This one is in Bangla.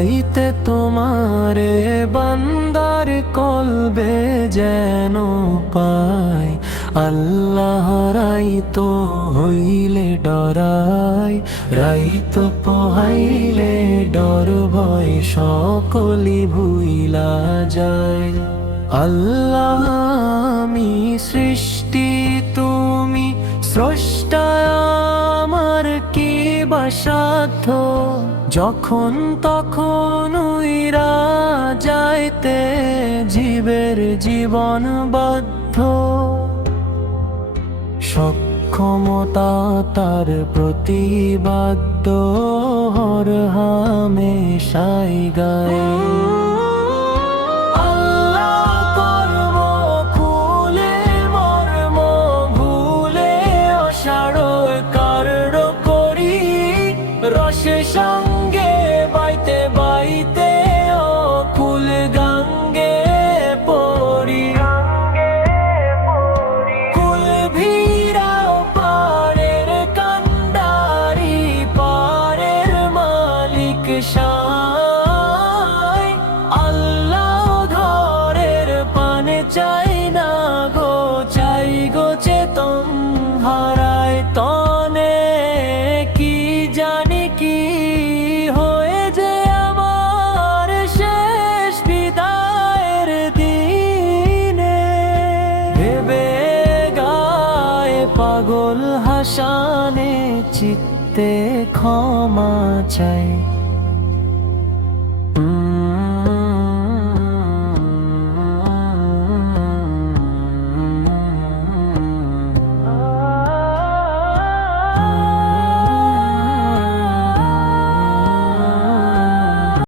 পাইতে তোমারে বান্দার কলবে যেন পাই। আল্লাহ রাইতো হইলে ডরাই, রাইতো পোহাইলে ডর ভয় সকলি ভুইলা যায়। আল্লাহ আমি সৃষ্টি তুমি স্রষ্টা, আমার কি বা সাধ্য যখন তখন উইরা যাইতে জীবের জীবন বাধ্য। সক্ষমতা তার প্রতিবাদ্য হর হামেশাই গায়। রসে সঙ্গে বাইতে বাইতে অকুল গঙ্গে পড়ি, কুল ভিড়াও পারের কান্ডারি, পারের মালিক সাই। আল্লাহ ঘরের পানে চাই না গো, চাই গো চেতন হারায় তনে। কি জানি কি হয়ে যে আমার শেষ বিদায়ের দিনে, ভেবে গায়ে পাগল হাসানে চিত্তে ক্ষমা চাই।